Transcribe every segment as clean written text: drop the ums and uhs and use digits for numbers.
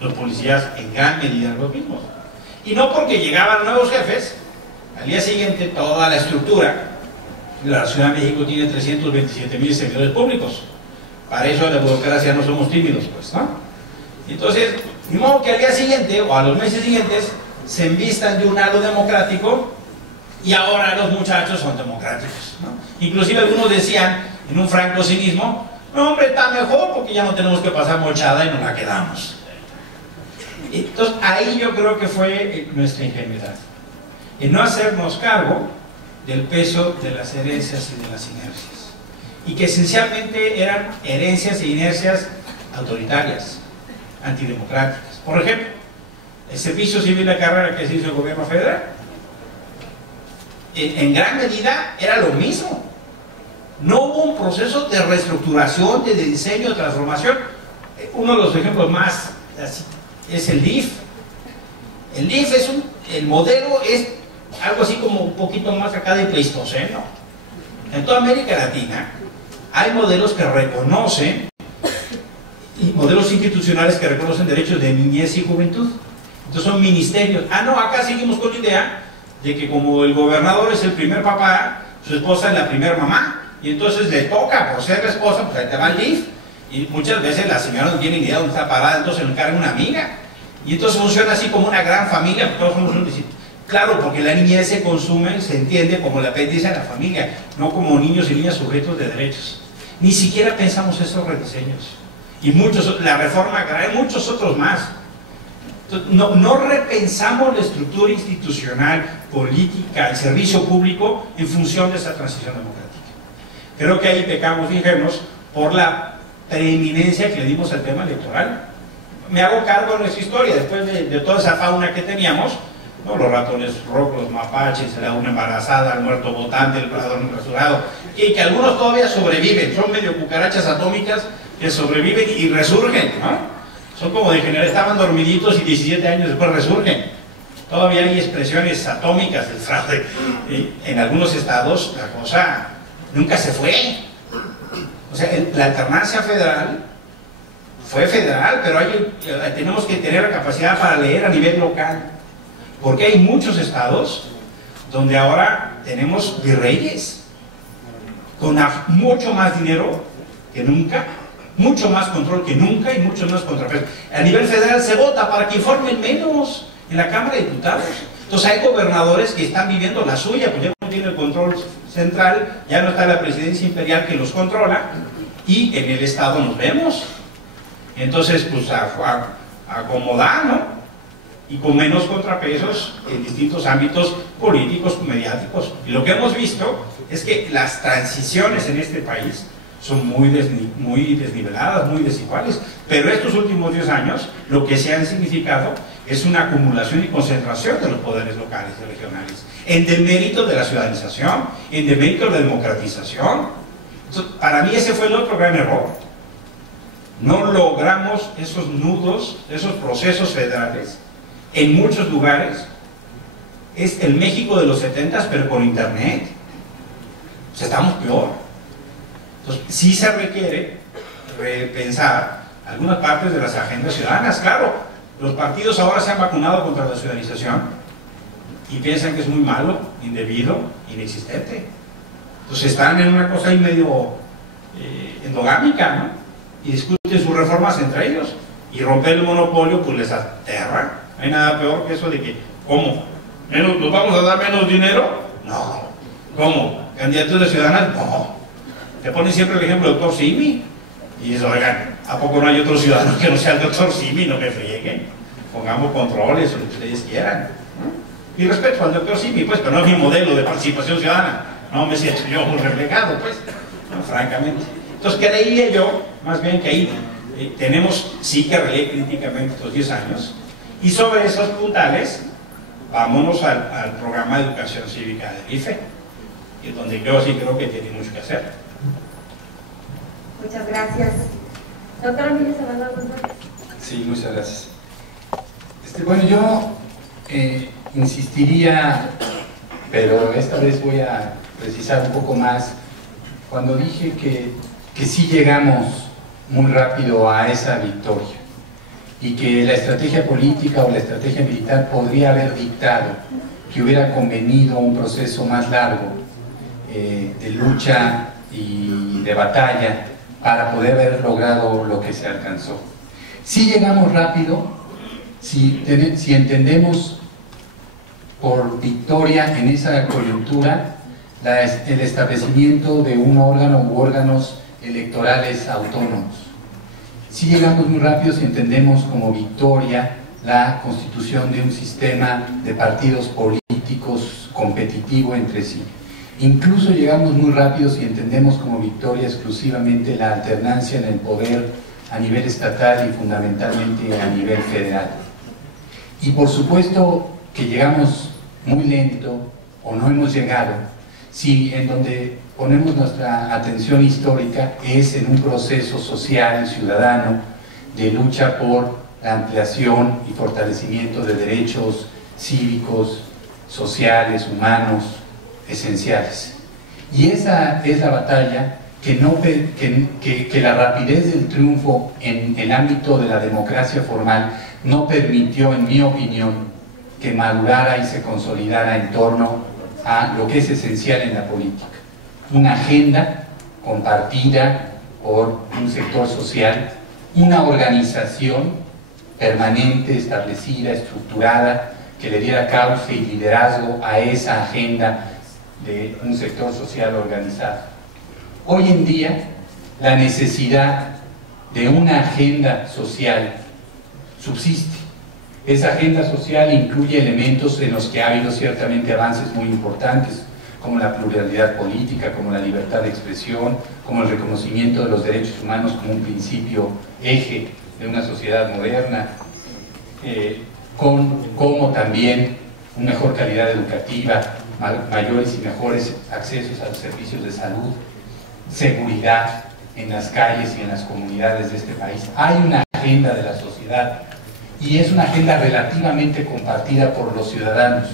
los policías en gran medida eran los mismos. Y no porque llegaban nuevos jefes, al día siguiente toda la estructura. La Ciudad de México tiene 327,000 servidores públicos. Para eso en la burocracia no somos tímidos, pues, ¿no? Entonces, de modo que al día siguiente o a los meses siguientes se envistan de un halo democrático y ahora los muchachos son democráticos, ¿no? Inclusive algunos decían, en un franco cinismo, no hombre, está mejor porque ya no tenemos que pasar mochada y nos la quedamos. Entonces ahí yo creo que fue nuestra ingenuidad, en no hacernos cargo del peso de las herencias y de las inercias, y que esencialmente eran herencias e inercias autoritarias, antidemocráticas. Por ejemplo, el servicio civil de carrera que se hizo el gobierno federal, en gran medida era lo mismo. No hubo un proceso de reestructuración, de diseño, de transformación. Uno de los ejemplos más así es el DIF. El DIF es el modelo es algo así como un poquito más acá de Pleistoceno. En toda América Latina hay modelos que reconocen, y modelos institucionales que reconocen derechos de niñez y juventud. Entonces son ministerios. Ah, no, acá seguimos con la idea de que como el gobernador es el primer papá, su esposa es la primera mamá, y entonces le toca, por ser la esposa, pues ahí te va el DIF. Y muchas veces la señora no tiene ni idea de dónde está parada, entonces le encarga una amiga. Y entonces funciona así como una gran familia, todos somos un discípulo. Claro, porque la niñez se consume, se entiende como el apéndice de la familia, no como niños y niñas sujetos de derechos. Ni siquiera pensamos esos rediseños. Y muchos, la reforma agraria, muchos otros más. Entonces, no repensamos la estructura institucional, política, el servicio público en función de esa transición democrática. Creo que ahí pecamos ingenuos por la preeminencia que le dimos al tema electoral. Me hago cargo de nuestra historia, después de toda esa fauna que teníamos, ¿no? Los ratones rojos, los mapaches, la una embarazada, el muerto botante, el prador rasurado, y que algunos todavía sobreviven, son medio cucarachas atómicas que sobreviven y resurgen, ¿no? Son como de general, estaban dormiditos y 17 años después resurgen. Todavía hay expresiones atómicas del fraude. En algunos estados la cosa nunca se fue. O sea, la alternancia federal fue federal, pero tenemos que tener la capacidad para leer a nivel local. Porque hay muchos estados donde ahora tenemos virreyes con mucho más dinero que nunca, mucho más control que nunca y mucho más contrapeso. A nivel federal se vota para que informen menos en la Cámara de Diputados. Entonces hay gobernadores que están viviendo la suya, pues ya no tiene el control central, ya no está la presidencia imperial que los controla, y en el estado nos vemos. Entonces, pues acomodar, ¿no? Y con menos contrapesos en distintos ámbitos políticos, mediáticos. Y lo que hemos visto es que las transiciones en este país son muy desniveladas, muy desiguales, pero estos últimos 10 años lo que se han significado es una acumulación y concentración de los poderes locales y regionales, en demérito de la ciudadanización, en demérito de la democratización. Entonces, para mí ese fue el otro gran error. No logramos esos nudos, esos procesos federales en muchos lugares. Es el México de los 70s, pero con internet. O sea, estamos peor. Entonces, sí se requiere repensar algunas partes de las agendas ciudadanas. Claro, los partidos ahora se han vacunado contra la ciudadanización y piensan que es muy malo, indebido, inexistente. Entonces están en una cosa ahí medio endogámica, ¿no? Y discuten sus reformas entre ellos. Y romper el monopolio, pues les aterra. No hay nada peor que eso de que, ¿cómo? ¿Nos vamos a dar menos dinero? No. ¿Cómo? ¿Candidaturas ciudadanas? No. Te ponen siempre el ejemplo del doctor Simi. Y dices, oigan, ¿a poco no hay otro ciudadano que no sea el doctor Simi? No me frieguen. Pongamos controles o lo que ustedes quieran. Y respeto al doctor Simi, pues, pero no es mi modelo de participación ciudadana. No me siento yo muy reflejado, pues, no, francamente. Entonces creía yo, más bien que ahí tenemos sí que releer críticamente estos 10 años, y sobre esos puntales, vámonos al programa de educación cívica del IFE, donde yo sí creo que tiene mucho que hacer. Muchas gracias. Doctor Emilio Salvador González. Sí, muchas gracias. Bueno, yo insistiría, pero esta vez voy a precisar un poco más, cuando dije que sí llegamos muy rápido a esa victoria. y que la estrategia política o la estrategia militar podría haber dictado que hubiera convenido un proceso más largo de lucha y de batalla para poder haber logrado lo que se alcanzó. Si llegamos rápido, si entendemos por victoria en esa coyuntura el establecimiento de un órgano u órganos electorales autónomos. Si llegamos muy rápido si entendemos como victoria la constitución de un sistema de partidos políticos competitivo entre sí. Incluso llegamos muy rápido si entendemos como victoria exclusivamente la alternancia en el poder a nivel estatal y fundamentalmente a nivel federal. Y por supuesto que llegamos muy lento o no hemos llegado si en donde ponemos nuestra atención histórica es en un proceso social y ciudadano de lucha por la ampliación y fortalecimiento de derechos cívicos, sociales, humanos, esenciales. Y esa es la batalla que la rapidez del triunfo en el ámbito de la democracia formal no permitió, en mi opinión, que madurara y se consolidara en torno a lo que es esencial en la política. Una agenda compartida por un sector social, una organización permanente, establecida, estructurada, que le diera cauce y liderazgo a esa agenda de un sector social organizado. Hoy en día, la necesidad de una agenda social subsiste. Esa agenda social incluye elementos en los que ha habido ciertamente avances muy importantes, como la pluralidad política, como la libertad de expresión, como el reconocimiento de los derechos humanos como un principio eje de una sociedad moderna, como también una mejor calidad educativa, mayores y mejores accesos a los servicios de salud, seguridad en las calles y en las comunidades de este país. Hay una agenda de la sociedad y es una agenda relativamente compartida por los ciudadanos.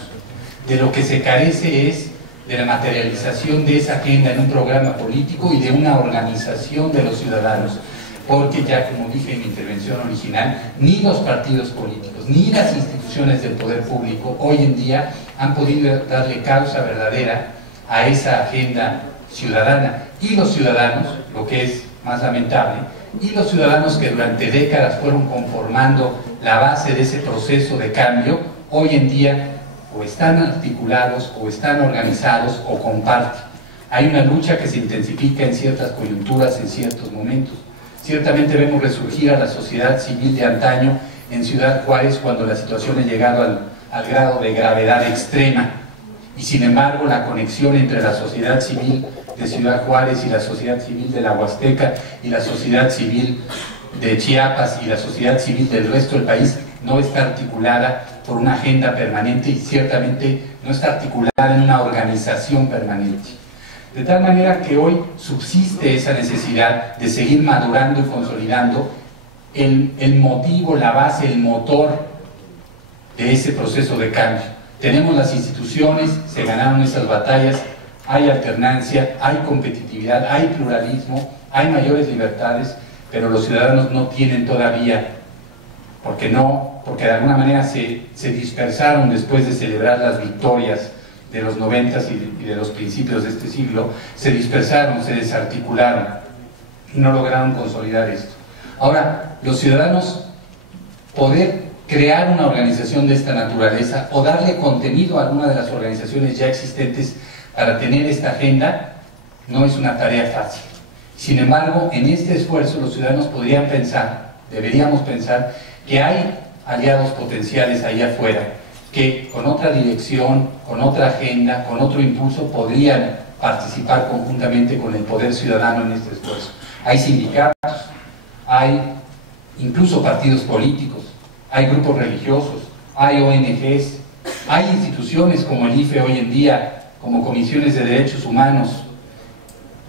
De lo que se carece es de la materialización de esa agenda en un programa político y de una organización de los ciudadanos, porque ya como dije en mi intervención original, ni los partidos políticos ni las instituciones del poder público hoy en día han podido darle causa verdadera a esa agenda ciudadana, y los ciudadanos, lo que es más lamentable, y los ciudadanos que durante décadas fueron conformando la base de ese proceso de cambio, hoy en día o están articulados, o están organizados, o comparten. Hay una lucha que se intensifica en ciertas coyunturas, en ciertos momentos. Ciertamente vemos resurgir a la sociedad civil de antaño en Ciudad Juárez cuando la situación ha llegado al grado de gravedad extrema. Y sin embargo, la conexión entre la sociedad civil de Ciudad Juárez y la sociedad civil de la Huasteca y la sociedad civil de Chiapas y la sociedad civil del resto del país no está articulada por una agenda permanente y ciertamente no está articulada en una organización permanente. De tal manera que hoy subsiste esa necesidad de seguir madurando y consolidando el motivo, la base, el motor de ese proceso de cambio. Tenemos las instituciones, se ganaron esas batallas, hay alternancia, hay competitividad, hay pluralismo, hay mayores libertades, pero los ciudadanos no tienen todavía, porque de alguna manera se dispersaron después de celebrar las victorias de los 90s y de los principios de este siglo, se dispersaron, se desarticularon y no lograron consolidar esto. Ahora, los ciudadanos poder crear una organización de esta naturaleza o darle contenido a alguna de las organizaciones ya existentes para tener esta agenda no es una tarea fácil. Sin embargo, en este esfuerzo los ciudadanos podrían pensar, deberíamos pensar, que hay aliados potenciales ahí afuera que con otra dirección, con otra agenda, con otro impulso podrían participar conjuntamente con el poder ciudadano en este esfuerzo. Hay sindicatos, hay incluso partidos políticos, hay grupos religiosos, hay ONGs, hay instituciones como el IFE hoy en día, como comisiones de derechos humanos.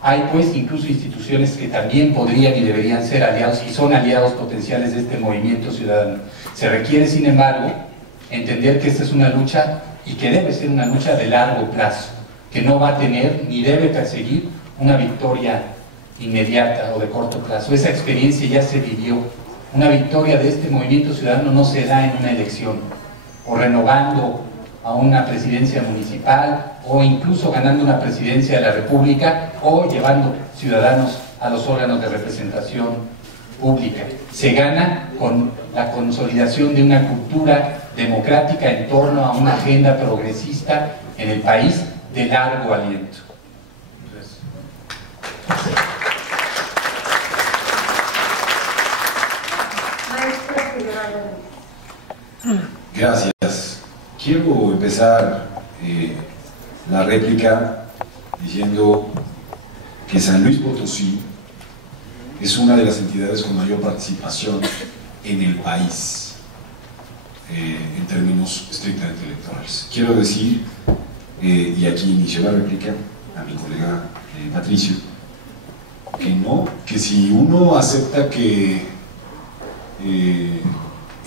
Hay pues incluso instituciones que también podrían y deberían ser aliados y son aliados potenciales de este movimiento ciudadano. Se requiere, sin embargo, entender que esta es una lucha y que debe ser una lucha de largo plazo, que no va a tener ni debe perseguir una victoria inmediata o de corto plazo. Esa experiencia ya se vivió Una victoria de este movimiento ciudadano no se da en una elección, o renovando a una presidencia municipal, o incluso ganando una presidencia de la República, o llevando ciudadanos a los órganos de representación pública. Se gana con la consolidación de una cultura democrática en torno a una agenda progresista en el país de largo aliento. Gracias. Quiero empezar la réplica diciendo que San Luis Potosí es una de las entidades con mayor participación en el país en términos estrictamente electorales. Quiero decir, y aquí inicio la réplica a mi colega Patricio, que si uno acepta que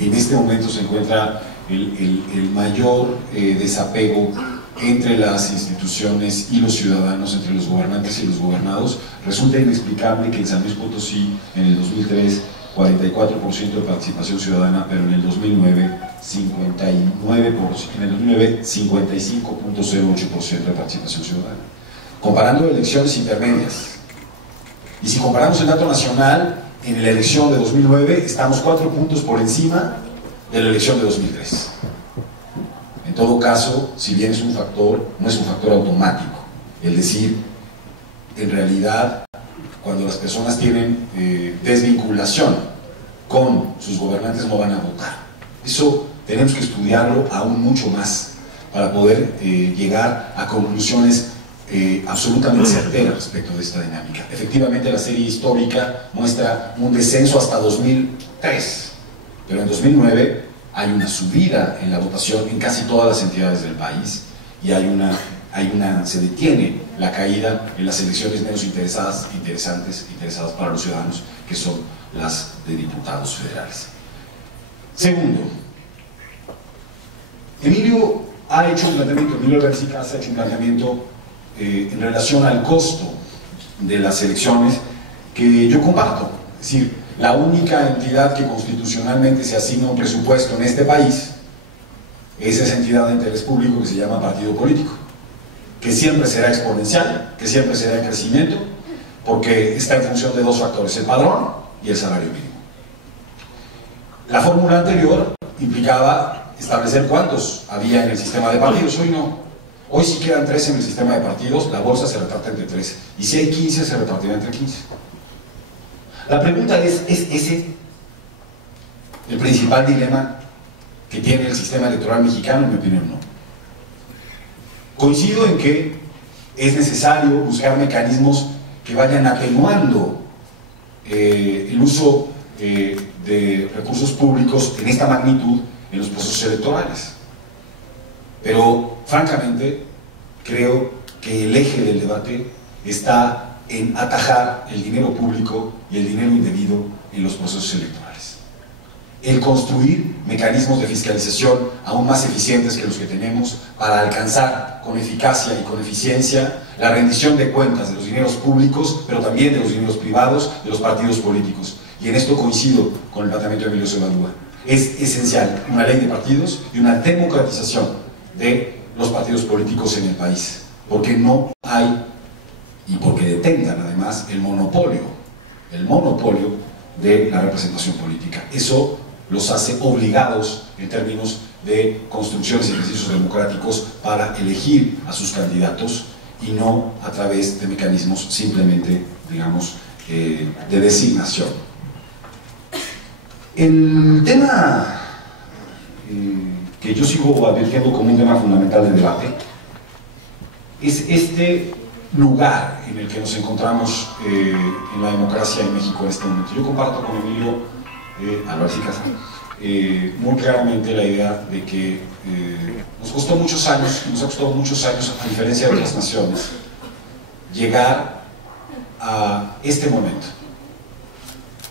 en este momento se encuentra el mayor desapego entre las instituciones y los ciudadanos, entre los gobernantes y los gobernados, resulta inexplicable que en San Luis Potosí, en el 2003, 44% de participación ciudadana, pero en el 2009, 55.08% de participación ciudadana. Comparando elecciones intermedias. Y si comparamos el dato nacional, en la elección de 2009 estamos 4 puntos por encima de la elección de 2003. En todo caso, si bien es un factor, no es un factor automático. Es decir, en realidad, cuando las personas tienen desvinculación con sus gobernantes, no van a votar. Eso tenemos que estudiarlo aún mucho más para poder llegar a conclusiones absolutamente certeras respecto de esta dinámica. Efectivamente, la serie histórica muestra un descenso hasta 2003, pero en 2009 hay una subida en la votación en casi todas las entidades del país y se detiene la caída en las elecciones menos interesadas para los ciudadanos, que son las de diputados federales. Segundo, Emilio García ha hecho un planteamiento en relación al costo de las elecciones que yo comparto. Es decir, la única entidad que constitucionalmente se asigna un presupuesto en este país es esa entidad de interés público que se llama partido político, que siempre será exponencial, que siempre será en crecimiento, porque está en función de dos factores: el padrón y el salario mínimo. La fórmula anterior implicaba establecer cuántos había en el sistema de partidos. Hoy no. Hoy si quedan 13 en el sistema de partidos, la bolsa se reparte entre 13. Y si hay 15, se repartirá entre 15. La pregunta ¿es ese el principal dilema que tiene el sistema electoral mexicano? En mi opinión, no. Coincido en que es necesario buscar mecanismos que vayan atenuando el uso de recursos públicos en esta magnitud en los procesos electorales. Pero, francamente, creo que el eje del debate está en atajar el dinero público y el dinero indebido en los procesos electorales. El construir mecanismos de fiscalización aún más eficientes que los que tenemos para alcanzar con eficacia y con eficiencia la rendición de cuentas de los dineros públicos, pero también de los dineros privados, de los partidos políticos. Y en esto coincido con el planteamiento de Emilio Cebadúa. Es esencial una ley de partidos y una democratización de los partidos políticos en el país, porque no hay, y porque detengan además el monopolio de la representación política. Eso los hace obligados en términos de construcciones y ejercicios democráticos para elegir a sus candidatos y no a través de mecanismos simplemente, digamos, de designación. El tema que yo sigo advirtiendo como un tema fundamental de debate es este lugar en el que nos encontramos en la democracia en México en este momento. Yo comparto con Emilio Álvarez y Casa muy claramente la idea de que nos ha costado muchos años, a diferencia de otras naciones, llegar a este momento,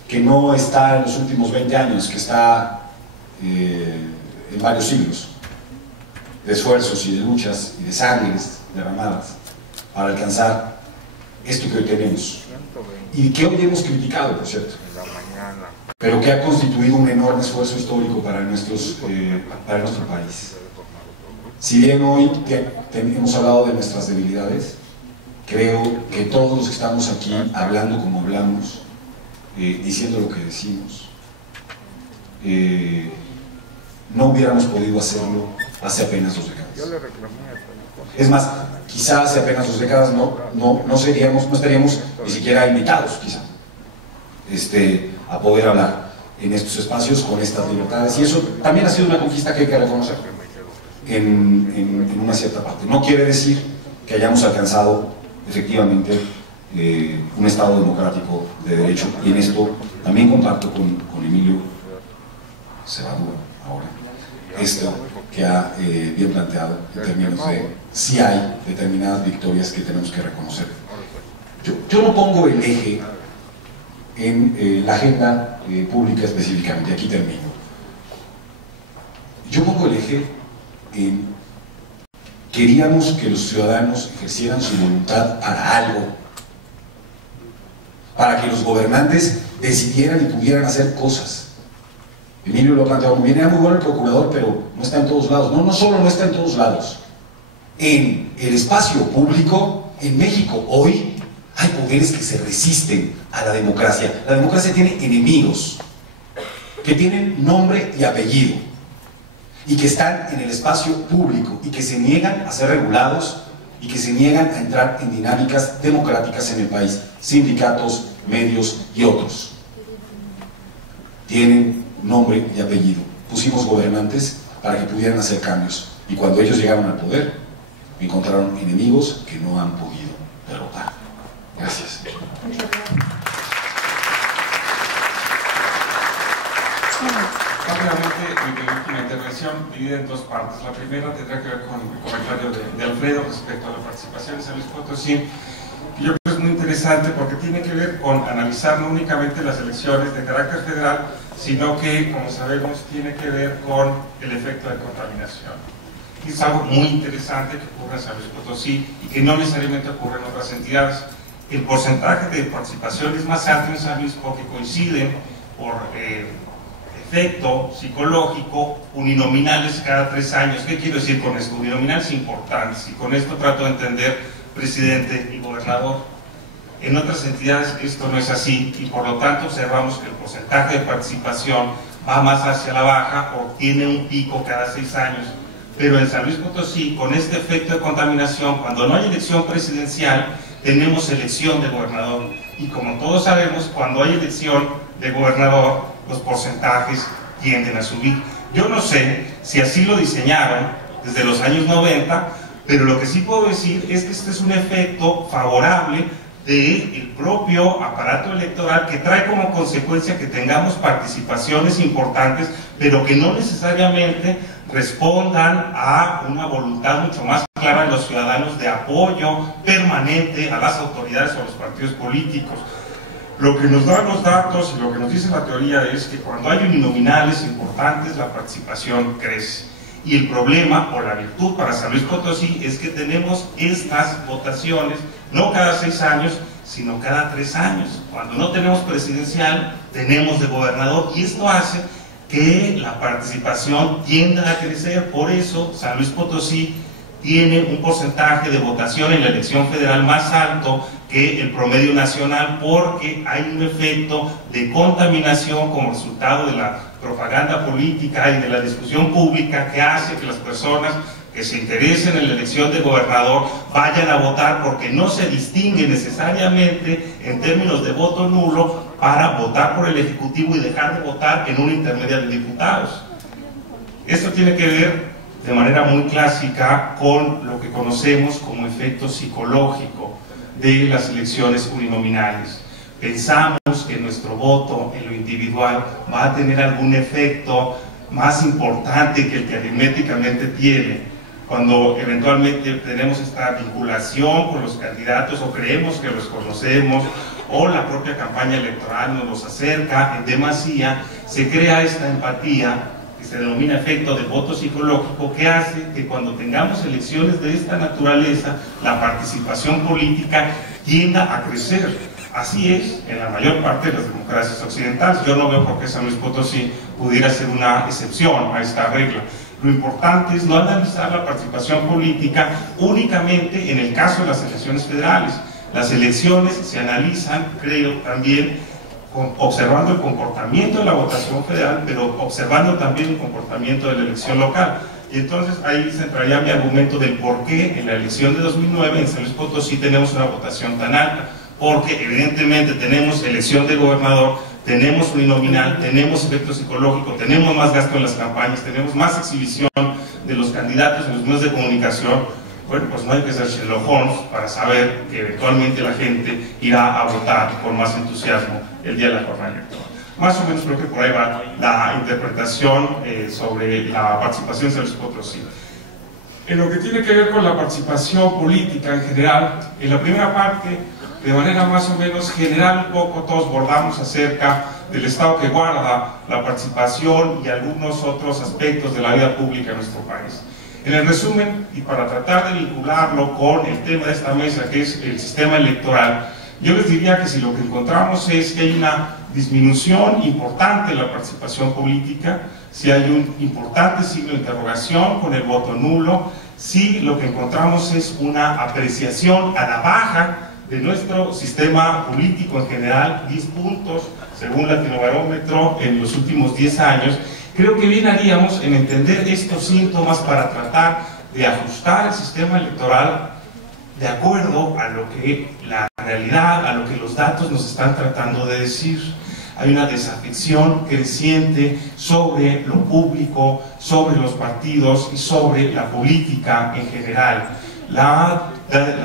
que no está en los últimos 20 años, que está en varios siglos de esfuerzos y de luchas y de sangres derramadas para alcanzar esto que hoy tenemos y que hoy hemos criticado, por cierto. pero que ha constituido un enorme esfuerzo histórico para nuestro país. Si bien hoy hemos hablado de nuestras debilidades, creo que todos los que estamos aquí hablando como hablamos, diciendo lo que decimos, no hubiéramos podido hacerlo hace apenas 2 décadas. Es más, quizá hace apenas 2 décadas no estaríamos ni siquiera invitados, quizá, a poder hablar en estos espacios con estas libertades, y eso también ha sido una conquista que hay que reconocer en una cierta parte. No quiere decir que hayamos alcanzado efectivamente un Estado democrático de derecho, y en esto también comparto con Emilio Cebadúa ahora esto que ha bien planteado en términos de si hay determinadas victorias que tenemos que reconocer. Yo no pongo el eje en la agenda pública específicamente, aquí termino. Yo pongo el eje en queríamos que los ciudadanos ejercieran su voluntad para algo, para que los gobernantes decidieran y pudieran hacer cosas. Emilio lo ha planteado muy bien, era muy bueno el procurador, pero no está en todos lados. No solo no está en todos lados. En el espacio público, en México hoy, hay poderes que se resisten a la democracia. La democracia tiene enemigos, que tienen nombre y apellido, y que están en el espacio público, y que se niegan a ser regulados, y que se niegan a entrar en dinámicas democráticas en el país. Sindicatos, medios y otros. Tienen nombre y apellido. Pusimos gobernantes para que pudieran hacer cambios, y cuando ellos llegaron al poder encontraron enemigos que no han podido derrotar. Gracias. Rápidamente, mi última intervención divide en 2 partes. La primera tendrá que ver con el comentario de Alfredo respecto a la participación en San Luis Potosí. Yo creo que es muy interesante porque tiene que ver con analizar no únicamente las elecciones de carácter federal, sino que, como sabemos, tiene que ver con el efecto de contaminación. Y es algo muy interesante que ocurre en San Luis Potosí y que no necesariamente ocurre en otras entidades. El porcentaje de participación es más alto en San Luis porque coinciden por efecto psicológico uninominales cada 3 años. ¿Qué quiero decir con esto? Uninominales importantes, y con esto trato de entender presidente y gobernador. En otras entidades esto no es así, y por lo tanto observamos que el porcentaje de participación va más hacia la baja o tiene un pico cada 6 años. Pero en San Luis Potosí, con este efecto de contaminación, cuando no hay elección presidencial, tenemos elección de gobernador, y como todos sabemos, cuando hay elección de gobernador, los porcentajes tienden a subir. Yo no sé si así lo diseñaron desde los años 90, pero lo que sí puedo decir es que este es un efecto favorable del propio aparato electoral, que trae como consecuencia que tengamos participaciones importantes, pero que no necesariamente respondan a una voluntad mucho más clara de los ciudadanos de apoyo permanente a las autoridades o a los partidos políticos. Lo que nos dan los datos y lo que nos dice la teoría es que cuando hay uninominales importantes, la participación crece. Y el problema o la virtud para San Luis Potosí es que tenemos estas votaciones no cada 6 años, sino cada 3 años. Cuando no tenemos presidencial, tenemos de gobernador, y esto hace que la participación tienda a crecer. Por eso San Luis Potosí tiene un porcentaje de votación en la elección federal más alto que el promedio nacional, porque hay un efecto de contaminación como resultado de la propaganda política y de la discusión pública, que hace que las personas que se interesen en la elección de gobernador vayan a votar, porque no se distingue necesariamente en términos de voto nulo para votar por el Ejecutivo y dejar de votar en una intermedia de diputados. Esto tiene que ver de manera muy clásica con lo que conocemos como efecto psicológico de las elecciones uninominales. Pensamos que nuestro voto en lo individual va a tener algún efecto más importante que el que aritméticamente tiene, cuando eventualmente tenemos esta vinculación con los candidatos o creemos que los conocemos, o la propia campaña electoral nos los acerca en demasía, se crea esta empatía que se denomina efecto de voto psicológico, que hace que cuando tengamos elecciones de esta naturaleza, la participación política tienda a crecer, Así es en la mayor parte de las democracias occidentales. Yo no veo por qué San Luis Potosí pudiera ser una excepción a esta regla. Lo importante es no analizar la participación política únicamente en el caso de las elecciones federales. Las elecciones se analizan, creo, también observando el comportamiento de la votación federal, pero observando también el comportamiento de la elección local. Y entonces ahí se entraría mi argumento del por qué en la elección de 2009 en San Luis Potosí tenemos una votación tan alta. Porque evidentemente tenemos elección de gobernador, tenemos uninominal, tenemos efecto psicológico, tenemos más gasto en las campañas, tenemos más exhibición de los candidatos en los medios de comunicación. Bueno, pues no hay que ser Sherlock Holmes para saber que eventualmente la gente irá a votar con más entusiasmo el día de la jornada electoral. Más o menos creo que por ahí va la interpretación sobre la participación en San Luis Potosí. En lo que tiene que ver con la participación política en general, en la primera parte, de manera más o menos general, un poco todos bordamos acerca del estado que guarda la participación y algunos otros aspectos de la vida pública en nuestro país. En el resumen, y para tratar de vincularlo con el tema de esta mesa, que es el sistema electoral, yo les diría que si lo que encontramos es que hay una disminución importante en la participación política, si hay un importante signo de interrogación con el voto nulo, si lo que encontramos es una apreciación a la baja de nuestro sistema político en general, 10 puntos según Latinobarómetro en los últimos 10 años, creo que bien haríamos en entender estos síntomas para tratar de ajustar el sistema electoral de acuerdo a lo que la realidad, a lo que los datos nos están tratando de decir. Hay una desafección creciente sobre lo público, sobre los partidos y sobre la política en general. La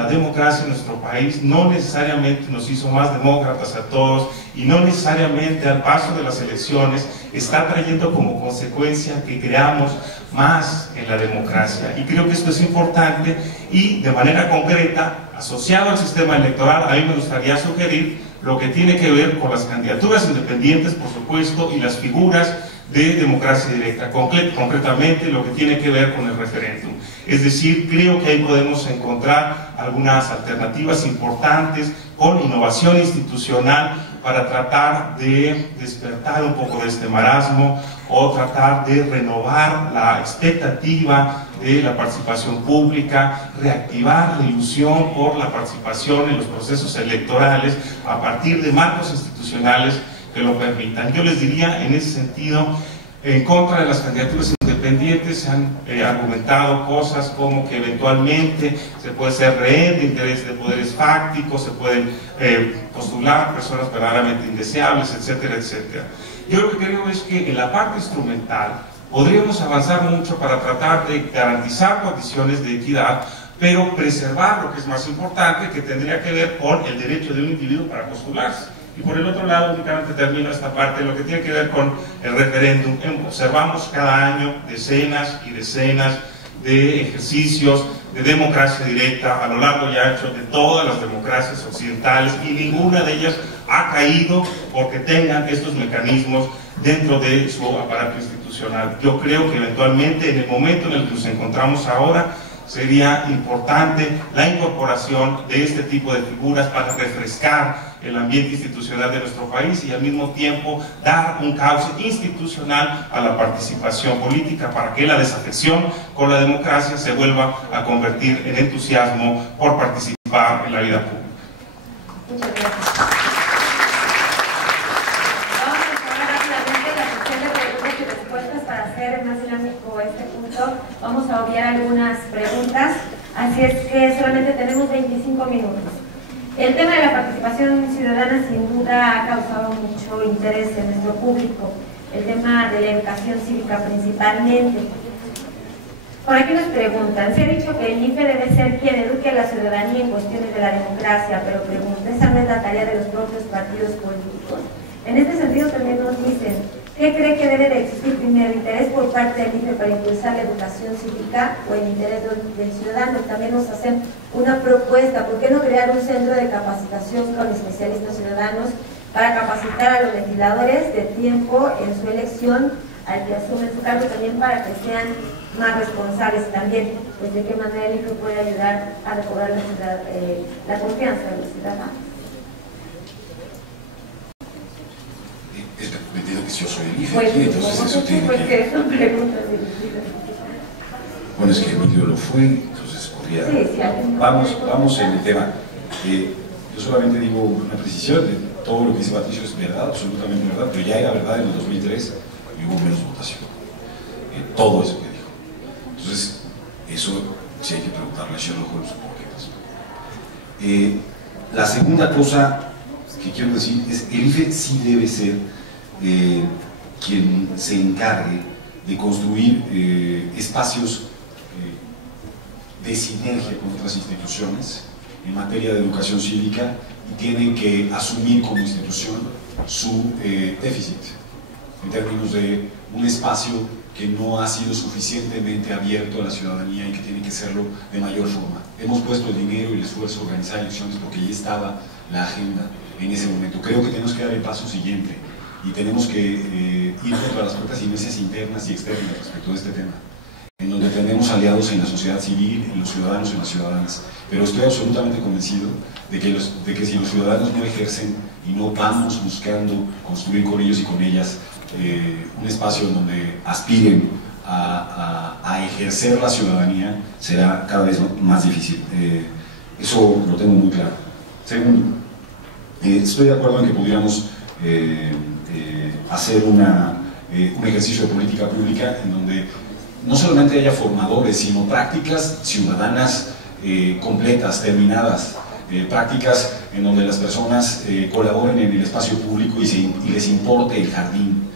democracia en nuestro país no necesariamente nos hizo más demócratas a todos y no necesariamente al paso de las elecciones está trayendo como consecuencia que creamos más en la democracia. Y creo que esto es importante y de manera concreta, asociado al sistema electoral, a mí me gustaría sugerir lo que tiene que ver con las candidaturas independientes, por supuesto, y las figuras de democracia directa, concretamente lo que tiene que ver con el referéndum. Es decir, creo que ahí podemos encontrar algunas alternativas importantes con innovación institucional para tratar de despertar un poco de este marasmo o tratar de renovar la expectativa de la participación pública, reactivar la ilusión por la participación en los procesos electorales a partir de marcos institucionales que lo permitan. Yo les diría en ese sentido, en contra de las candidaturas independientes se han argumentado cosas como que eventualmente se puede ser rehén de interés de poderes fácticos, se pueden postular personas verdaderamente indeseables, etcétera, etcétera. Yo lo que creo es que en la parte instrumental podríamos avanzar mucho para tratar de garantizar condiciones de equidad, pero preservar lo que es más importante, que tendría que ver con el derecho de un individuo para postularse. Y por el otro lado, únicamente termino esta parte, lo que tiene que ver con el referéndum. Observamos cada año decenas y decenas de ejercicios de democracia directa a lo largo y ancho de todas las democracias occidentales y ninguna de ellas ha caído porque tengan estos mecanismos dentro de su aparato institucional. Yo creo que eventualmente en el momento en el que nos encontramos ahora sería importante la incorporación de este tipo de figuras para refrescar el ambiente institucional de nuestro país y al mismo tiempo dar un cauce institucional a la participación política para que la desafección con la democracia se vuelva a convertir en entusiasmo por participar en la vida pública. Muchas gracias. Vamos a empezar rápidamente la sesión de preguntas y respuestas para hacer más dinámico este punto. Vamos a obviar algunas preguntas, así es que solamente tenemos 25 minutos. El tema de la participación ciudadana sin duda ha causado mucho interés en nuestro público, el tema de la educación cívica principalmente. Por aquí nos preguntan, se ha dicho que el IFE debe ser quien eduque a la ciudadanía en cuestiones de la democracia, pero pregunto, ¿esa no es la tarea de los propios partidos políticos? En este sentido también nos dicen, ¿qué cree que debe de existir primero, interés por parte del IFE para impulsar la educación cívica o el interés del ciudadano? También nos hacen una propuesta, ¿por qué no crear un centro de capacitación con especialistas ciudadanos para capacitar a los legisladores de tiempo en su elección, al que asumen su cargo también para que sean más responsables también? Pues de qué manera el IFE puede ayudar a recobrar la confianza de los ciudadanos. pues yo soy el IFE Pues, aquí, entonces eso tiene pues que... que son preguntas dirigidas. Bueno, es que Emilio lo fue, entonces podría... Sí, Vamos en el tema. Yo solamente digo una precisión, de todo lo que dice Patricio es verdad, absolutamente verdad, pero ya era verdad en el 2003 y hubo menos votación. Todo eso que dijo. Entonces, eso sí hay que preguntarle a Sherlock Holmes por qué pasó. La segunda cosa que quiero decir es el IFE sí debe ser quien se encargue de construir espacios de sinergia con otras instituciones en materia de educación cívica y tienen que asumir como institución su déficit en términos de un espacio que no ha sido suficientemente abierto a la ciudadanía y que tiene que serlo de mayor forma. Hemos puesto el dinero y el esfuerzo a organizar elecciones porque ya estaba la agenda en ese momento. Creo que tenemos que dar el paso siguiente y tenemos que ir contra las propias inercias internas y externas respecto de este tema, en donde tenemos aliados en la sociedad civil, en los ciudadanos y en las ciudadanas. Pero estoy absolutamente convencido de que si los ciudadanos no ejercen y no vamos buscando construir con ellos y con ellas un espacio donde aspiren a ejercer la ciudadanía, será cada vez más difícil. Eso lo tengo muy claro. Segundo, estoy de acuerdo en que pudiéramos hacer un ejercicio de política pública en donde no solamente haya formadores, sino prácticas ciudadanas completas, terminadas, prácticas en donde las personas colaboren en el espacio público y les importe el jardín,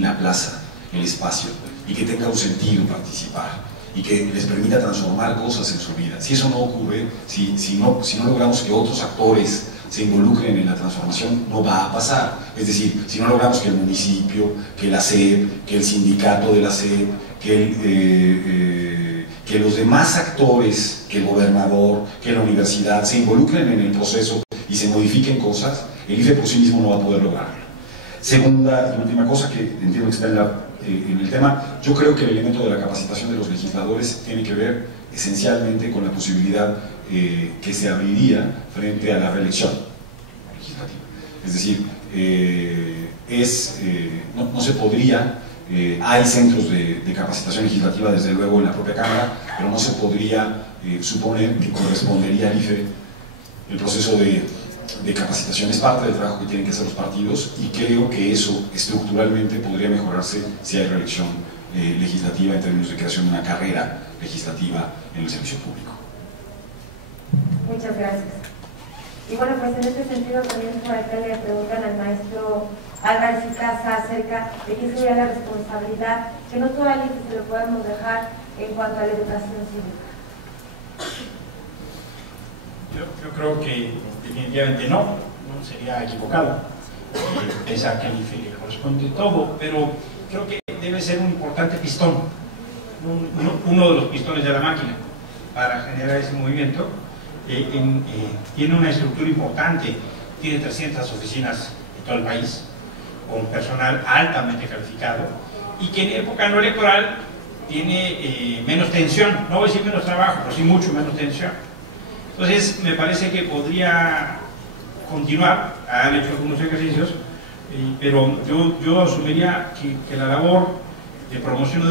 la plaza, el espacio, y que tenga un sentido participar, y que les permita transformar cosas en su vida. Si eso no ocurre, si no logramos que otros actores se involucren en la transformación, no va a pasar. Es decir, si no logramos que el municipio, que la SED, que el sindicato de la SED, que los demás actores, que el gobernador, que la universidad se involucren en el proceso y se modifiquen cosas, el IFE por sí mismo no va a poder lograrlo. Segunda y última cosa que entiendo que está en el tema, yo creo que el elemento de la capacitación de los legisladores tiene que ver esencialmente con la posibilidad que se abriría frente a la reelección legislativa. Es decir, no se podría, hay centros de capacitación legislativa desde luego en la propia Cámara, pero no se podría suponer que correspondería al IFE el proceso de capacitación. Es parte del trabajo que tienen que hacer los partidos y creo que eso estructuralmente podría mejorarse si hay reelección legislativa en términos de creación de una carrera legislativa en el servicio público. Muchas gracias. Y bueno, pues en este sentido también por acá le preguntan al maestro Álvarez y Casa acerca de qué sería la responsabilidad, que no todo al IFE se lo podemos dejar en cuanto a la educación cívica. Yo creo que definitivamente no sería equivocado pensar que al IFE le corresponde todo, pero creo que debe ser un importante pistón, uno de los pistones de la máquina para generar ese movimiento. Tiene una estructura importante, tiene 300 oficinas en todo el país, con personal altamente calificado, y que en época no electoral tiene menos tensión, no voy a decir menos trabajo, pero sí mucho menos tensión. Entonces me parece que podría continuar, han hecho algunos ejercicios, pero yo asumiría que la labor de promoción de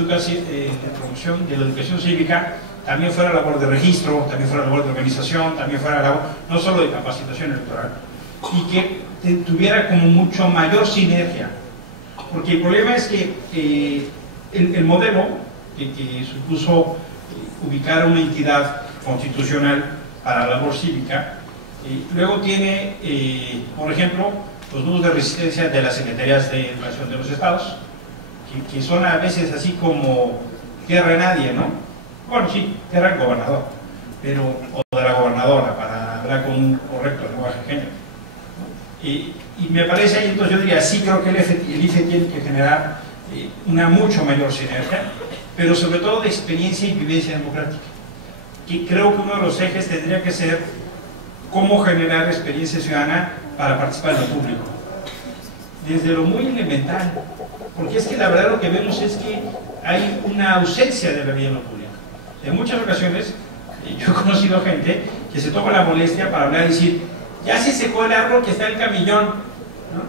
la educación cívica también fuera labor de registro, también fuera labor de organización, también fuera labor no solo de capacitación electoral, y que tuviera como mucho mayor sinergia, porque el problema es que el modelo que supuso ubicar una entidad constitucional para la labor cívica, luego tiene, por ejemplo, los grupos de resistencia de las secretarías de educación de los estados, que son a veces así como tierra de nadie, ¿no? Bueno, sí, tierra del gobernador, o de la gobernadora, para hablar con un correcto lenguaje de género, ¿no? Y me parece ahí, entonces yo diría, sí creo que el IFE tiene que generar una mucho mayor sinergia, pero sobre todo de experiencia y vivencia democrática. Y creo que uno de los ejes tendría que ser cómo generar experiencia ciudadana para participar en lo público. Desde lo muy elemental, porque es que la verdad lo que vemos es que hay una ausencia de la vida en lo público. En muchas ocasiones, yo he conocido gente que se toma la molestia para hablar y decir, ya se secó el árbol que está en el camellón, ¿no?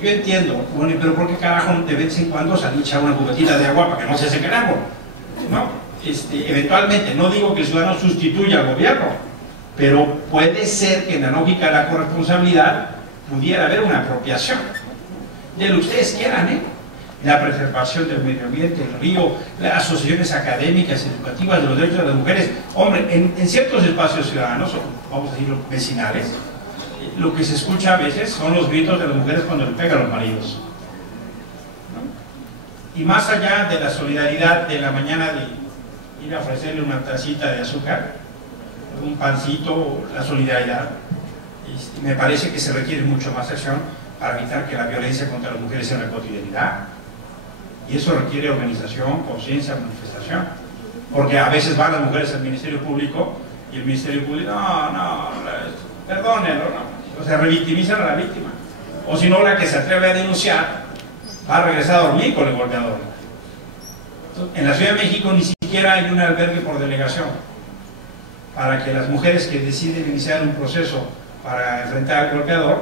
Yo entiendo, bueno, pero ¿por qué carajo de vez en cuando se echar una cubetita de agua para que no se seque el árbol? ¿No? Eventualmente, no digo que el ciudadano sustituya al gobierno, pero puede ser que en la lógica de la corresponsabilidad pudiera haber una apropiación de lo que ustedes quieran, la preservación del medio ambiente, el río, las asociaciones académicas, educativas de los derechos de las mujeres. Hombre, en ciertos espacios ciudadanos, o vamos a decirlo, vecinales, lo que se escucha a veces son los gritos de las mujeres cuando le pegan a los maridos, ¿no? Y más allá de la solidaridad de la mañana de ir a ofrecerle una tacita de azúcar, un pancito, la solidaridad, me parece que se requiere mucho más acción para evitar que la violencia contra las mujeres sea una cotidianidad. Y eso requiere organización, conciencia, manifestación. Porque a veces van las mujeres al Ministerio Público y el Ministerio Público, perdónenlo, no. O sea, revictimizan a la víctima. O si no, la que se atreve a denunciar va a regresar a dormir con el golpeador. Entonces, en la Ciudad de México ni siquiera hay un albergue por delegación para que las mujeres que deciden iniciar un proceso para enfrentar al golpeador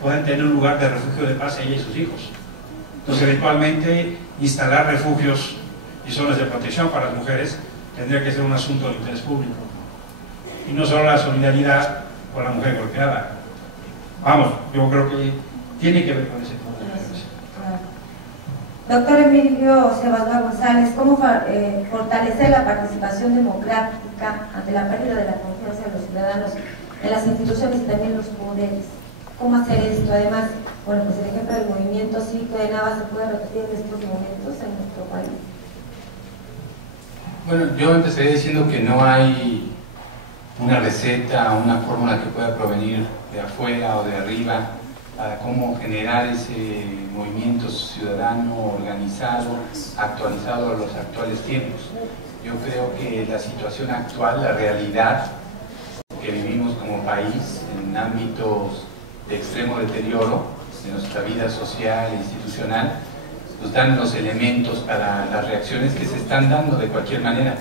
puedan tener un lugar de refugio de paz ella y sus hijos. Entonces, eventualmente, instalar refugios y zonas de protección para las mujeres tendría que ser un asunto de interés público. Y no solo la solidaridad con la mujer golpeada. Vamos, yo creo que tiene que ver con ese punto. Doctor Emilio Sebasba González, ¿cómo fortalecer la participación democrática ante la pérdida de la confianza de los ciudadanos en las instituciones y también los poderes? ¿Cómo hacer esto? Además, bueno, pues el ejemplo del movimiento cívico de Nava se puede repetir en estos momentos en nuestro país. Bueno, yo empecé diciendo que no hay una receta o una fórmula que pueda provenir de afuera o de arriba para cómo generar ese movimiento ciudadano organizado, actualizado a los actuales tiempos. Yo creo que la situación actual, la realidad que vivimos como país en ámbitos de extremo deterioro de nuestra vida social e institucional, nos dan los elementos para las reacciones que se están dando de cualquier manera.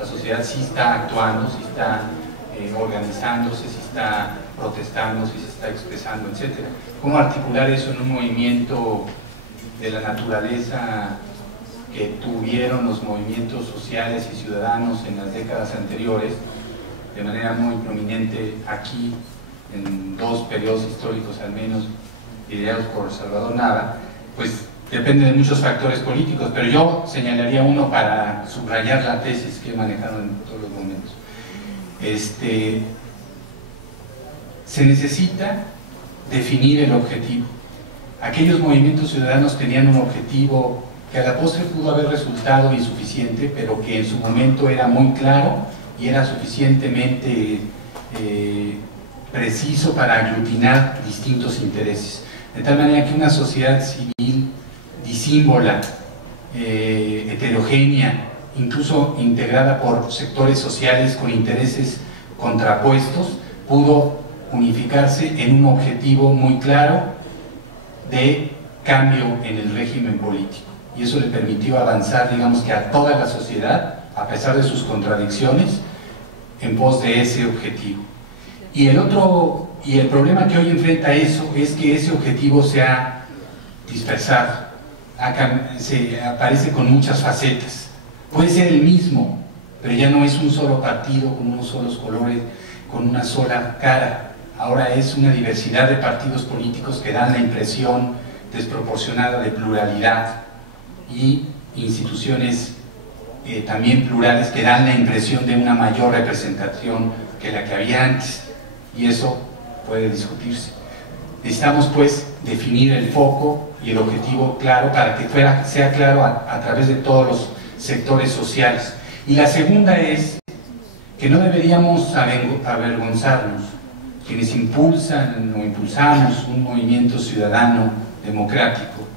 La sociedad sí está actuando, sí está organizándose, sí está protestando, sí se está expresando, etc. ¿Cómo articular eso en un movimiento de la naturaleza que tuvieron los movimientos sociales y ciudadanos en las décadas anteriores, de manera muy prominente aquí, en dos periodos históricos al menos, ideados por Salvador Nava? Pues depende de muchos factores políticos, pero yo señalaría uno para subrayar la tesis que he manejado en todos los momentos. Se necesita definir el objetivo. Aquellos movimientos ciudadanos tenían un objetivo que a la postre pudo haber resultado insuficiente, pero que en su momento era muy claro y era suficientemente preciso para aglutinar distintos intereses. De tal manera que una sociedad civil disímbola, heterogénea, incluso integrada por sectores sociales con intereses contrapuestos, pudo unificarse en un objetivo muy claro de cambio en el régimen político. Y eso le permitió avanzar, digamos que a toda la sociedad, a pesar de sus contradicciones, en pos de ese objetivo. Y el problema que hoy enfrenta eso es que ese objetivo se ha dispersado, aparece con muchas facetas. Puede ser el mismo, pero ya no es un solo partido con unos solos colores, con una sola cara. Ahora es una diversidad de partidos políticos que dan la impresión desproporcionada de pluralidad y instituciones también plurales que dan la impresión de una mayor representación que la que había antes, y eso puede discutirse. Necesitamos pues definir el foco y el objetivo claro para que sea claro a través de todos los sectores sociales. Y la segunda es que no deberíamos avergonzarnos quienes impulsan o impulsamos un movimiento ciudadano democrático,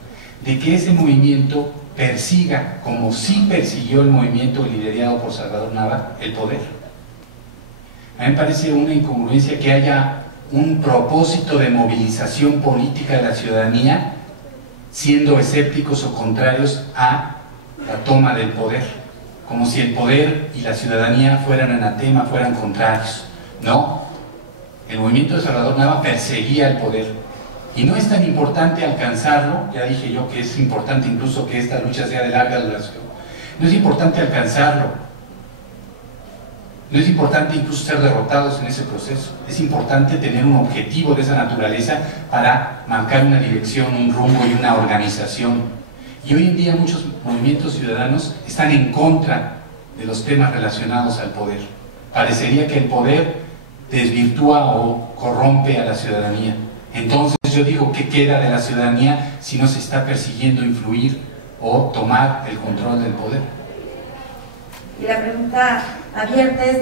de que ese movimiento persiga, como sí persiguió el movimiento liderado por Salvador Nava, el poder. A mí me parece una incongruencia que haya un propósito de movilización política de la ciudadanía siendo escépticos o contrarios a la toma del poder, como si el poder y la ciudadanía fueran anatema, fueran contrarios. No, el movimiento de Salvador Nava perseguía el poder Y no es tan importante alcanzarlo, ya dije yo que es importante incluso que esta lucha sea de larga duración, no es importante alcanzarlo, no es importante incluso ser derrotados en ese proceso, es importante tener un objetivo de esa naturaleza para marcar una dirección, un rumbo y una organización. Y hoy en día muchos movimientos ciudadanos están en contra de los temas relacionados al poder. Parecería que el poder desvirtúa o corrompe a la ciudadanía. Entonces yo digo, ¿qué queda de la ciudadanía si no se está persiguiendo influir o tomar el control del poder? Y la pregunta abierta es,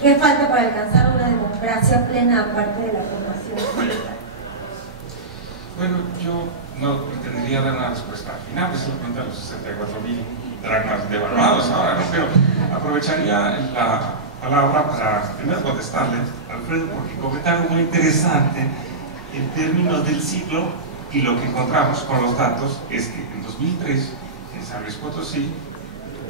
¿qué falta para alcanzar una democracia plena aparte de la formación cívica? Bueno, yo no pretendería dar una respuesta final, esa es la pregunta de los 64.000 dracmas devaluados ahora, ¿no? Pero aprovecharía la palabra para primero contestarle, Alfredo, porque comentó algo muy interesante en términos del ciclo, y lo que encontramos con los datos es que en 2003, en San Luis Potosí,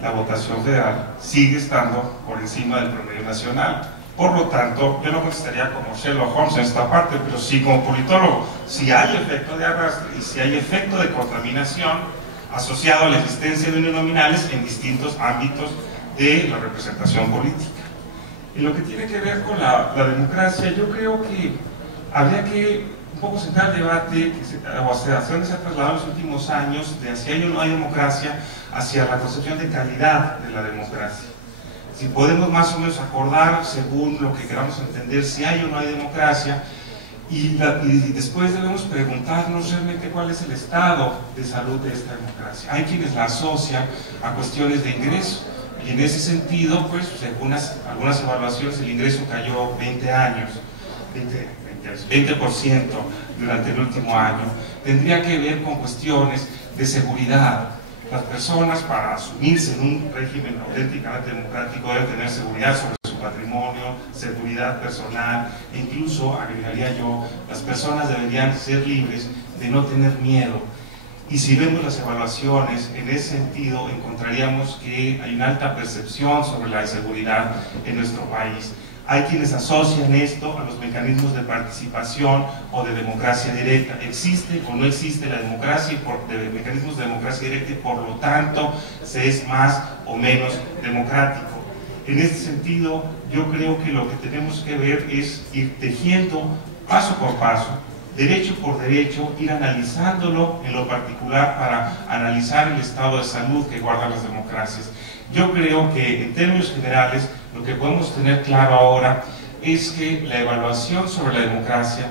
la votación federal sigue estando por encima del promedio nacional. Por lo tanto, yo no contestaría como Sherlock Holmes en esta parte, pero sí como politólogo. Si hay efecto de arrastre y si hay efecto de contaminación asociado a la existencia de uninominales en distintos ámbitos de la representación política. En lo que tiene que ver con la democracia, yo creo que habría que un poco centrar el debate o hacia dónde se ha trasladado en los últimos años de si hay o no hay democracia hacia la concepción de calidad de la democracia. Si podemos más o menos acordar según lo que queramos entender si hay o no hay democracia, y después debemos preguntarnos realmente cuál es el estado de salud de esta democracia. Hay quienes la asocian a cuestiones de ingreso, y en ese sentido, pues, según algunas evaluaciones, el ingreso cayó 20% durante el último año. Tendría que ver con cuestiones de seguridad. Las personas, para asumirse en un régimen auténticamente democrático, deben tener seguridad sobre su patrimonio, seguridad personal, e incluso, agregaría yo, las personas deberían ser libres de no tener miedo. Y si vemos las evaluaciones en ese sentido, encontraríamos que hay una alta percepción sobre la inseguridad en nuestro país. Hay quienes asocian esto a los mecanismos de participación o de democracia directa. ¿Existe o no existe la democracia de mecanismos de democracia directa y por lo tanto se es más o menos democrático? En este sentido, yo creo que lo que tenemos que ver es ir tejiendo paso por paso, derecho por derecho, ir analizándolo en lo particular para analizar el estado de salud que guardan las democracias. Yo creo que en términos generales lo que podemos tener claro ahora es que la evaluación sobre la democracia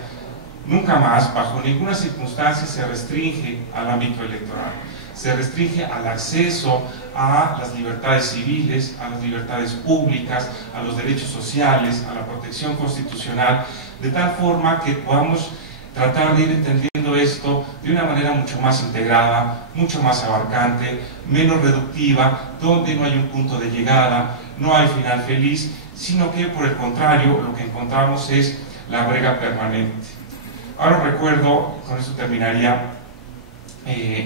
nunca más, bajo ninguna circunstancia, se restringe al ámbito electoral. Se restringe al acceso a las libertades civiles, a las libertades públicas, a los derechos sociales, a la protección constitucional, de tal forma que podamos tratar de ir entendiendo esto de una manera mucho más integrada, mucho más abarcante, menos reductiva, donde no hay un punto de llegada, no hay final feliz, sino que por el contrario lo que encontramos es la brega permanente. Ahora recuerdo, con eso terminaría,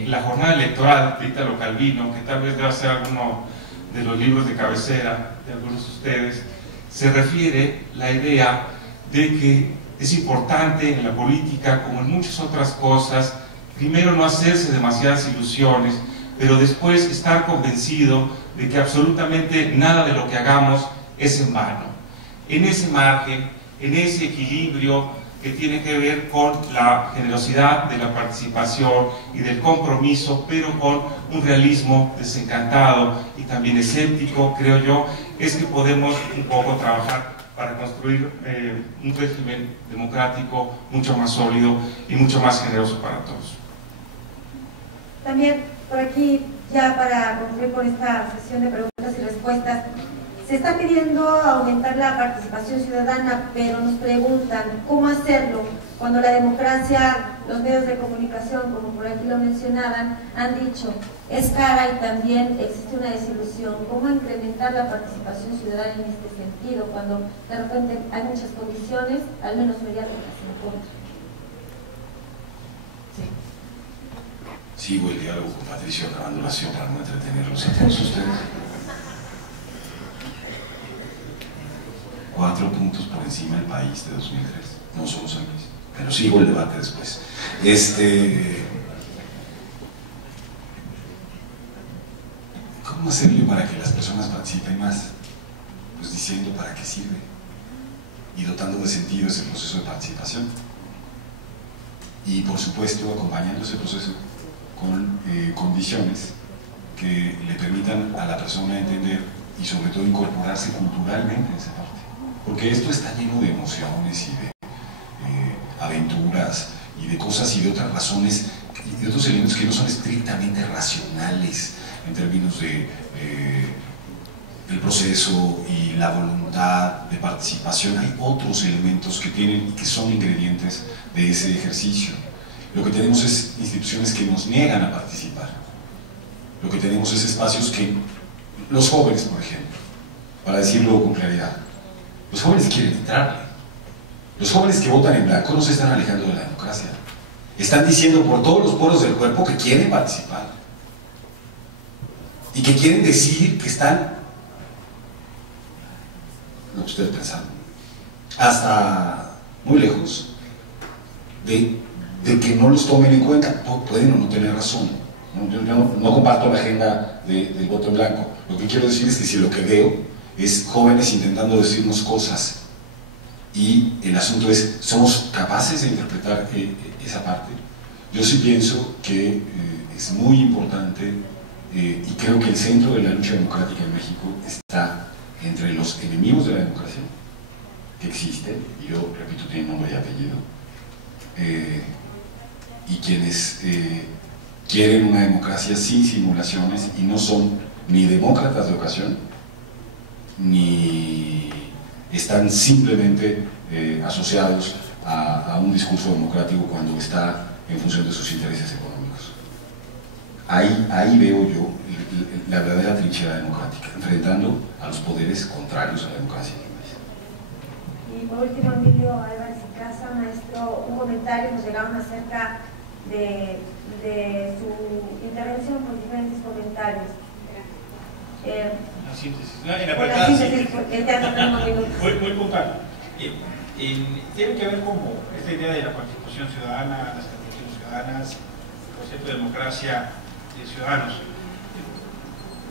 la jornada electoral de Ítalo Calvino, que tal vez deba ser alguno de los libros de cabecera de algunos de ustedes, se refiere la idea de que es importante en la política, como en muchas otras cosas, primero no hacerse demasiadas ilusiones, pero después estar convencido de que absolutamente nada de lo que hagamos es en vano. En ese margen, en ese equilibrio que tiene que ver con la generosidad de la participación y del compromiso, pero con un realismo desencantado y también escéptico, creo yo, es que podemos un poco trabajar para construir un régimen democrático mucho más sólido y mucho más generoso para todos. También por aquí, ya para concluir con esta sesión de preguntas y respuestas, se está pidiendo aumentar la participación ciudadana, pero nos preguntan cómo hacerlo cuando la democracia, los medios de comunicación, como por aquí lo mencionaban, han dicho es cara y también existe una desilusión. ¿Cómo incrementar la participación ciudadana en este sentido cuando de repente hay muchas condiciones, al menos mediáticas, en contra? Sigo el diálogo con Patricio acabando la sesión para no entretenerlos a todos ustedes. 4 puntos por encima del país de 2003, no solo San Luis, pero sigo el debate después. ¿Cómo hacerlo para que las personas participen más? Pues diciendo para qué sirve y dotando de sentido ese proceso de participación. Y por supuesto acompañando ese proceso con condiciones que le permitan a la persona entender y sobre todo incorporarse culturalmente en esa parte. Porque esto está lleno de emociones y de aventuras y de cosas y de otras razones y de otros elementos que no son estrictamente racionales en términos de el proceso y la voluntad de participación. Hay otros elementos que tienen y que son ingredientes de ese ejercicio. Lo que tenemos es instituciones que nos niegan a participar. Lo que tenemos es espacios que los jóvenes, por ejemplo, para decirlo con claridad, los jóvenes quieren entrarle. Los jóvenes que votan en blanco no se están alejando de la democracia. Están diciendo por todos los poros del cuerpo que quieren participar y que quieren decir que están, lo que ustedes pensaban, hasta muy lejos de que no los tomen en cuenta. Pueden o no tener razón. Yo no comparto la agenda del voto en blanco. Lo que quiero decir es que si lo que veo es jóvenes intentando decirnos cosas y el asunto es, ¿somos capaces de interpretar esa parte? Yo sí pienso que es muy importante y creo que el centro de la lucha democrática en México está entre los enemigos de la democracia, que existen, y yo repito, tienen nombre y apellido, y quienes quieren una democracia sin simulaciones y no son ni demócratas de ocasión, ni están simplemente asociados a un discurso democrático cuando está en función de sus intereses económicos. Ahí veo yo la verdadera trinchera democrática, enfrentando a los poderes contrarios a la democracia en el país. Y por último, Emilio Álvarez y Casa, maestro, un comentario nos llegaron acerca de su intervención por diferentes comentarios. La síntesis, la síntesis, porque ya no tenemos minutos. Muy puntual. Tiene que ver como esta idea de la participación ciudadana, las candidaturas ciudadanas, el concepto de democracia de ciudadanos.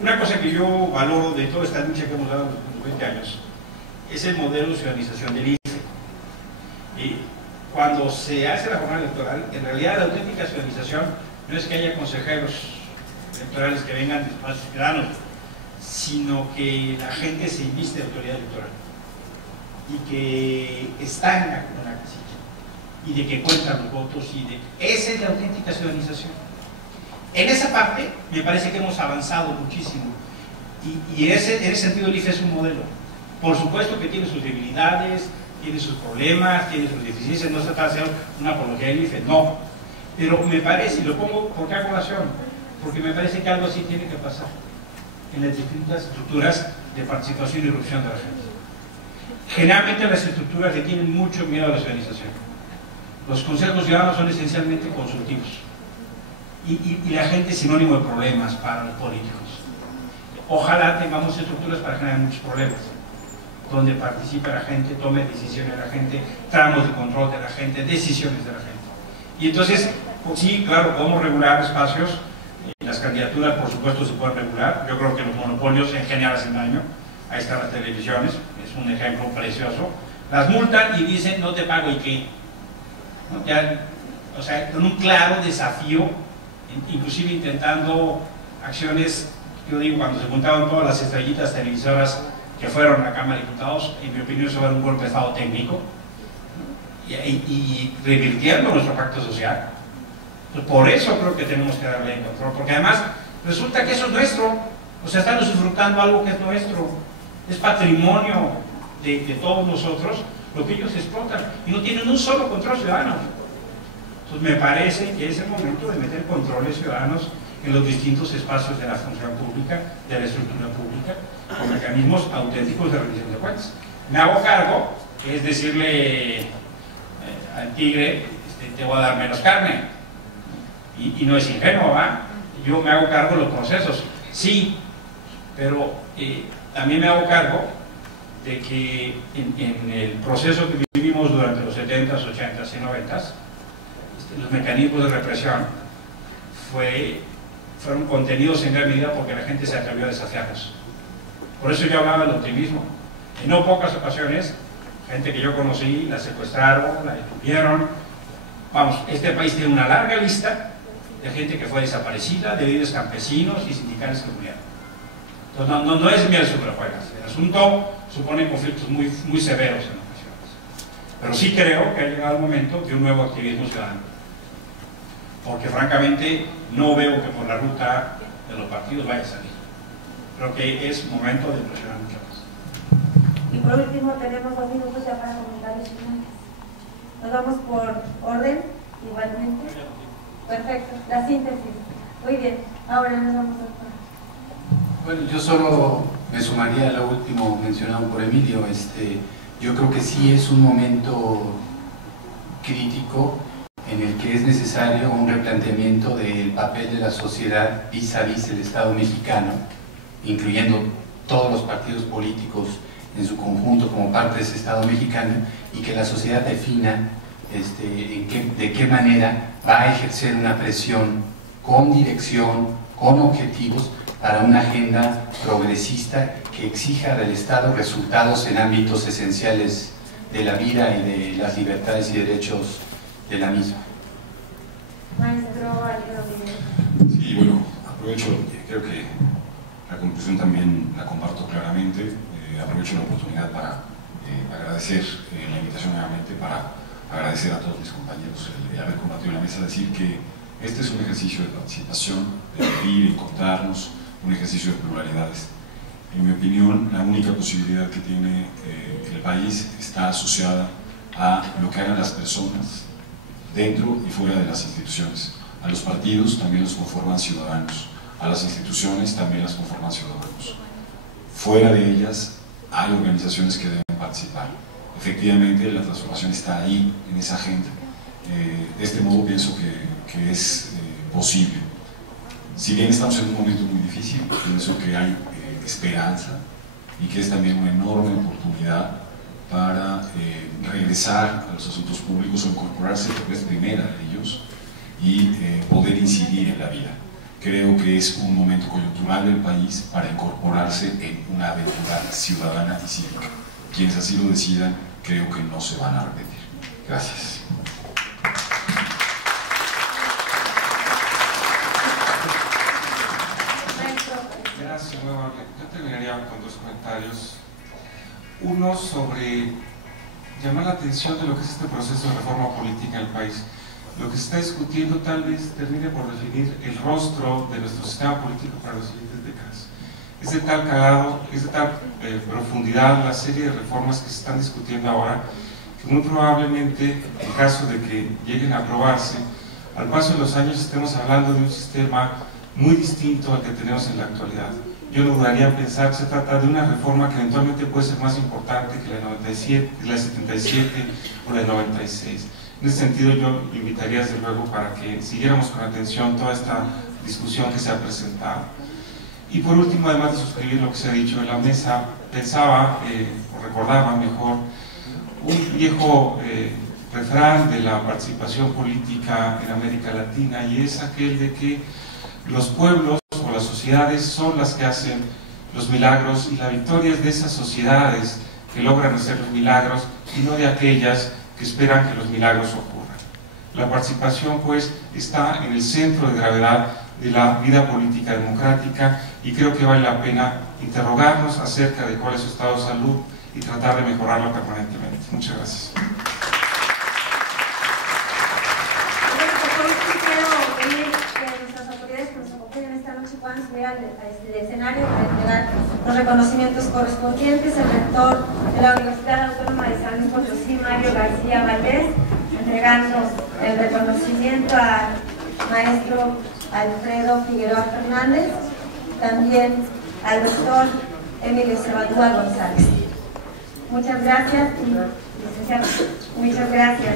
Una cosa que yo valoro de toda esta lucha que hemos dado en los últimos 20 años es el modelo de ciudadanización del IFE. Cuando se hace la jornada electoral, en realidad la auténtica ciudadanización no es que haya consejeros electorales que vengan de espacios ciudadanos, sino que la gente se inviste de autoridad electoral y que está en la casilla y de que cuentan los votos y de esa es la auténtica ciudadanización. En esa parte me parece que hemos avanzado muchísimo y en ese sentido el IFE es un modelo. Por supuesto que tiene sus debilidades, tiene sus problemas, tiene sus deficiencias, no se trata de hacer una apología del IFE, no. Pero me parece, y lo pongo porque a colación, porque me parece que algo así tiene que pasar en las distintas estructuras de participación y irrupción de la gente. Generalmente las estructuras le tienen mucho miedo a la ciudadanización. Los consejos ciudadanos son esencialmente consultivos y la gente es sinónimo de problemas para los políticos. Ojalá tengamos estructuras para generar muchos problemas, donde participe la gente, tome decisiones de la gente, tramos de control de la gente, decisiones de la gente. Y entonces, pues sí, claro, podemos regular espacios, las candidaturas por supuesto se pueden regular, yo creo que los monopolios en general hacen daño, ahí están las televisiones, es un ejemplo precioso, las multan y dicen no te pago y qué, ¿no? Ya, o sea, con un claro desafío, inclusive intentando acciones, yo digo, cuando se juntaban todas las estrellitas televisoras que fueron a la Cámara de Diputados, en mi opinión eso era un golpe de Estado técnico, y revirtiendo nuestro pacto social. Pues por eso creo que tenemos que darle el control, porque además resulta que eso es nuestro, o sea, están disfrutando algo que es nuestro, es patrimonio de todos nosotros, lo que ellos explotan, y no tienen un solo control ciudadano. Entonces me parece que es el momento de meter controles ciudadanos en los distintos espacios de la función pública, de la estructura pública, con mecanismos auténticos de rendición de cuentas. Me hago cargo, que es decirle al tigre, te voy a dar menos carne, y no es ingenuo, ¿va? Yo me hago cargo de los procesos, sí, pero también me hago cargo de que en el proceso que vivimos durante los 70s, 80s y 90s, los mecanismos de represión fueron contenidos en gran medida porque la gente se atrevió a desafiarlos. Por eso yo hablaba del optimismo. En no pocas ocasiones, gente que yo conocí, la secuestraron, la detuvieron. Vamos, este país tiene una larga lista de gente que fue desaparecida, de líderes campesinos y sindicales que murieron. Entonces no es miel sobre hojuelas. El asunto supone conflictos muy severos en ocasiones. Pero sí creo que ha llegado el momento de un nuevo activismo ciudadano. Porque francamente no veo que por la ruta de los partidos vaya a salir. Creo que es momento de presionar mucho más. Y por último tenemos 2 minutos ya para comentarios finales. Nos vamos por orden, igualmente. Perfecto, la síntesis. Muy bien, ahora nos vamos a... Bueno, yo solo me sumaría a lo último mencionado por Emilio. Yo creo que sí es un momento crítico en el que es necesario un replanteamiento del papel de la sociedad vis-a-vis el Estado mexicano, incluyendo todos los partidos políticos en su conjunto como parte de ese Estado mexicano, y que la sociedad defina de qué manera va a ejercer una presión con dirección, con objetivos, para una agenda progresista que exija del Estado resultados en ámbitos esenciales de la vida y de las libertades y derechos de la misma. Maestro Alfredo. Sí, bueno, aprovecho, creo que la conclusión también la comparto claramente. Aprovecho la oportunidad para agradecer la invitación nuevamente, para agradecer a todos mis compañeros el haber compartido la mesa, decir que este es un ejercicio de participación, de vivir y encontrarnos, un ejercicio de pluralidades. En mi opinión, la única posibilidad que tiene el país está asociada a lo que hagan las personas dentro y fuera de las instituciones. A los partidos también los conforman ciudadanos, a las instituciones también las conforman ciudadanos. Fuera de ellas hay organizaciones que deben participar. Efectivamente, la transformación está ahí, en esa agenda. De este modo pienso que es posible. Si bien estamos en un momento muy difícil, pienso que hay esperanza y que es también una enorme oportunidad para regresar a los asuntos públicos o incorporarse, porque es primera de ellos, y poder incidir en la vida. Creo que es un momento coyuntural del país para incorporarse en una aventura ciudadana y cívica. Quienes así lo decidan, creo que no se van a arrepentir. Gracias. Gracias, muy amable. Yo terminaría con 2 comentarios. Uno sobre llamar la atención de lo que es este proceso de reforma política en el país. Lo que se está discutiendo tal vez termine por definir el rostro de nuestro sistema político para las siguientes décadas. Es de tal calado, es de tal profundidad la serie de reformas que se están discutiendo ahora, que muy probablemente, en caso de que lleguen a aprobarse, al paso de los años estemos hablando de un sistema muy distinto al que tenemos en la actualidad. Yo no dudaría en pensar que se trata de una reforma que eventualmente puede ser más importante que la 97, la 77 o la 96. En ese sentido, yo invitaría desde luego para que siguiéramos con atención toda esta discusión que se ha presentado. Y por último, además de suscribir lo que se ha dicho en la mesa, pensaba, o recordaba mejor, un viejo refrán de la participación política en América Latina, y es aquel de que los pueblos o las sociedades son las que hacen los milagros, y la victoria es de esas sociedades que logran hacer los milagros y no de aquellas que esperan que los milagros ocurran. La participación, pues, está en el centro de gravedad de la vida política democrática, y creo que vale la pena interrogarnos acerca de cuál es su estado de salud y tratar de mejorarla permanentemente. Muchas gracias. Puedan subir al escenario para entregar los reconocimientos correspondientes. El rector de la Universidad Autónoma de San Luis Potosí, Mario García Valdés, entregando el reconocimiento al maestro Alfredo Figueroa Fernández, también al doctor Emilio Cebadúa González. Muchas gracias, licenciado. Muchas gracias.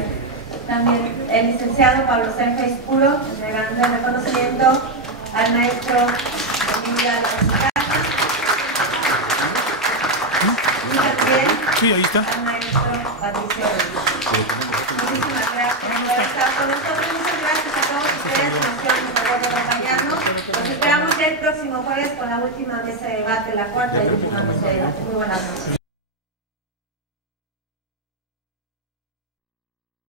También el licenciado Pablo Sergio Espuro, entregando el reconocimiento al maestro Emilio Alvarez. Y también Sí, ahí está. al maestro Patricio Rodríguez. Muchísimas gracias por haber estado con nosotros. Muchas gracias a todos ustedes que nos quieran por acompañarnos. Los esperamos ya el próximo jueves con la última mesa de debate, la cuarta y última mesa de debate. Muy buenas noches.